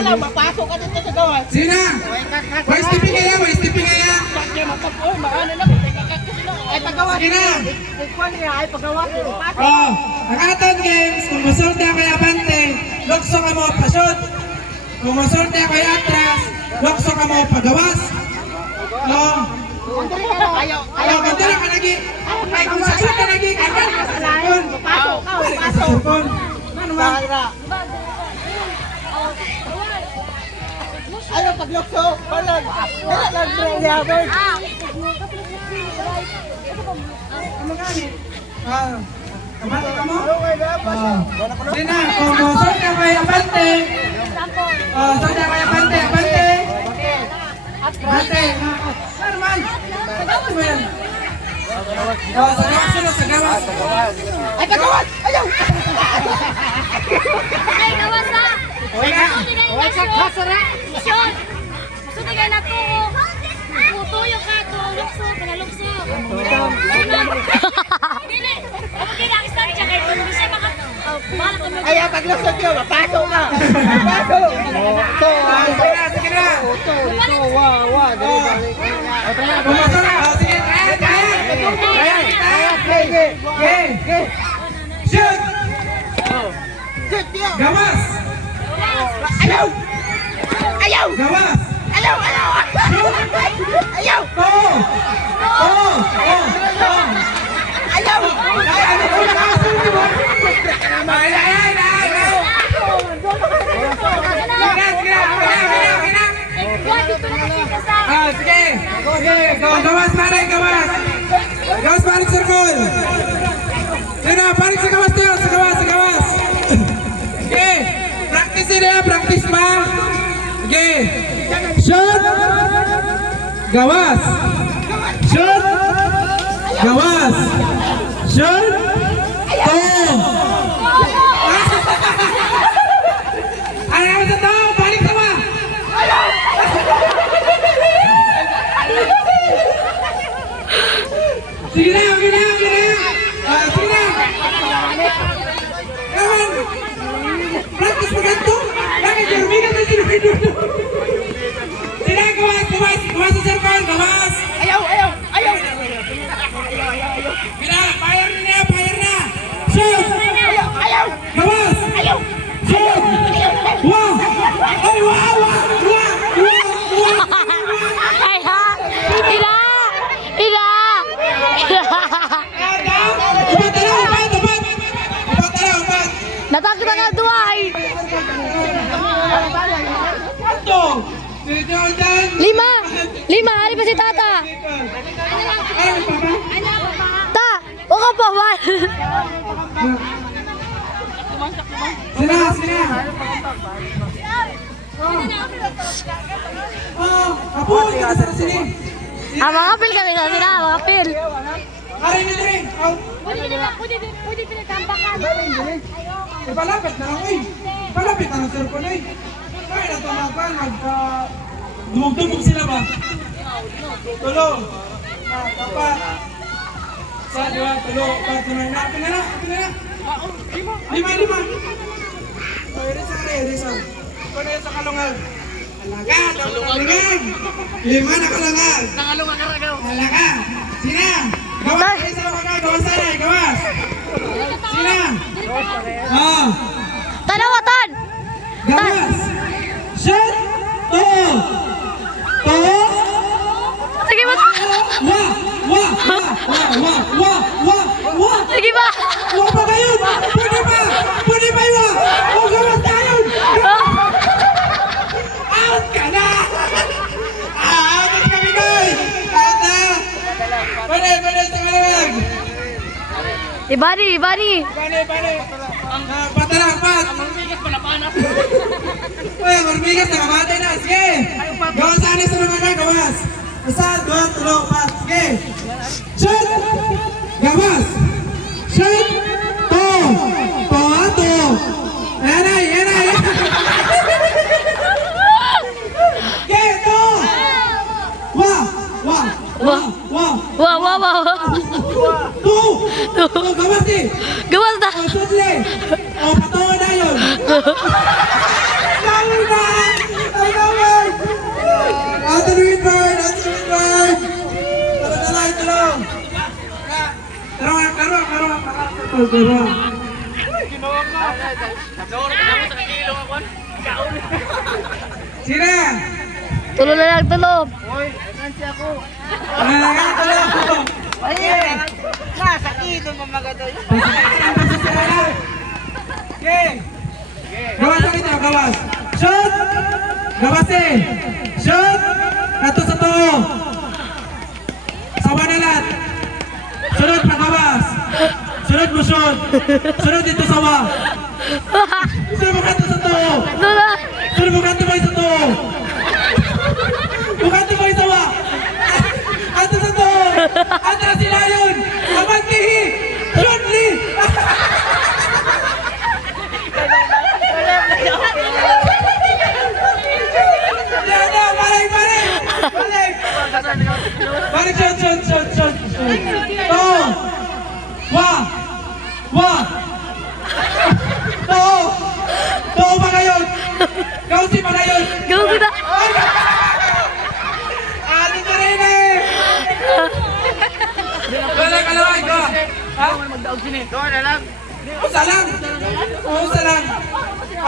Kala, mapasok ka dito sa gawas. Sina? Wais tipi kaya, wais tipi kaya. Ay, pagawas. Sige na. Kukuha niya, ay pagawas. Oh, ang aton games, kung masorte ako yung abante, lukso ka mo pasyon. Kung masorte ako yung atras, lukso ka mo pagawas. Oh, Ayaw. ganda ka lagi. Ay, kung sasyon ka lagi, kanan ka sa cellphone. Pasok ka, Balik ka sa pasok. cellphone. Ano man? Ano paglukso? Balag. Balag, Robert. Kamali ka mo? Sina, kung masorte ako yung abante, sorte ako yung abante. Abante. Ano man? Ano ba yan? Sa gawas sila, sa gawas. Ay, pagawas! Ayaw! Ay, gawas na! Uy, kakasara! Misyon! Masunigay na to! Tutuyo ka to! Lukso! Pinalukso! Dili! Ako kinakistan siya kayo kung gusto maka... Bahala ka mo! Ayaw, paglukso niyo, mapasok ka! Mapasok! Sige na. Wa, dali. Kung masorte, sige, kaya. Shoot! Shoot niyo! Gawas! Ayaw! Ayaw! Gawas! Ayaw! Ayaw! Oo! Ayaw! Ay, ano po yung kaso mo? Ay! Sige! Gawas, paring, gawas! Gawas, paring, circle! Sino, paring sa gawas tayo, sa gawas! Sige! Practice din practice pa! Sige! Shoot! Gawas! Shoot! Gawas! Shoot! Ay, naman sa tao! Balik sama! Sige na! Sige na! Ewan! Practice mo ganito! Bakit yung na sinumido? Sige, gawas! Gawas sa circle! Gawas! Ayaw! Fire na! Shoot! Ayaw! Gawas! Shoot! Wow! Ay, wow! Ay ha! Ina! Upat! Natakot na nga duway! Ato! Sino dyan? Lima! Hari pa si tata! Ay, papa! Ta! Huwag ka pa man! Sina! Apo! Sini! Mga pil kami na sila! Mga pil! Aray na rin! Pwede pinagtambakan! Palapit na lang eh! Palapit na lang sir ko na eh! Kaya na tamakan, dumugtugog sila ba? Tulo! Kapat! Sa dua, tulo, kapat, tunay na! Akin na na! Lima! O, erisa! Kung na sa kalungal! Alaga! Kalungal! Lima na kalungal! Alaga! Sina! Gawas! Isa lang ka! Gawas sana! Gawas! Sina! Tanawatan! Gawas! Shoot! Oo! Sige ba? Sige ba? Wa pa kayo! Pwede pa yun! O gawas tayo! Out ka na! Out kami guys! Out na! Pwede sa kalawag! Ibani! Bane! Patalang pat! Uy, marmigas na kamatay na! Sige! Gawas sana sa mga gawas! Isa, dua, tulo, pat! Sige! Shoot! Gawas! Shoot! To! Enay! Okay, to! Wow! To! Gawas eh! Gawas na! Sudli! O, patungo na yun! Gawin na! magkara. Sina? Tulo na lang, tulo. Nasa kilo mo maganda yun. Okay. Gawas sa kita, gawas. Shoot! Gawas eh! Shoot! Kato sa to! Sawa na lahat! Sunod pa gawas! Sunod mo shoot! Sunod dito sawa! Sunod mo kato sa to! Tulo. Sunod mo kato ba sa to! Bukato ba sawa! Kato sa to! Atras si Lion! Amantihi! Shortly! Balik, shot. To! Wa! To ba ngayon? Kausi pa ngayon? Go kita. Dito rin eh! Wala ka lang, ito! Ha? Usa lang! Usa lang!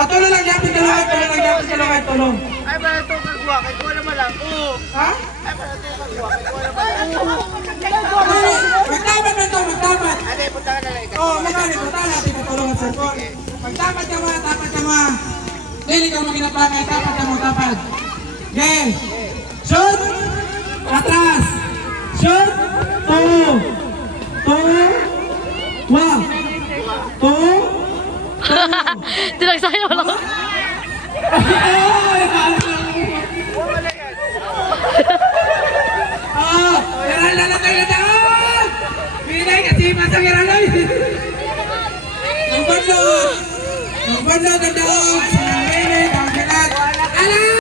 Tulo lang, yapit ka lang, tulong. Ay, ba ito kagwa? Kaya ko naman lang. Oo. Ha? Ay, ba ito kagwa? Kaya ko naman lang. Magtapat na ito, magtapat! Ate, punta ka na lang. Oo, magkano, punta natin tutulungan sa call. Magtapat ka mo. Dili ka maginapangay, tapat ka mo, tapat. Okay. Shoot! Atras! Shoot! Wa! Tinagsayaw lang. Yaran na tayo na! Pinay kasi masang yaran na! Ang bandot! Ang bandot ang daog!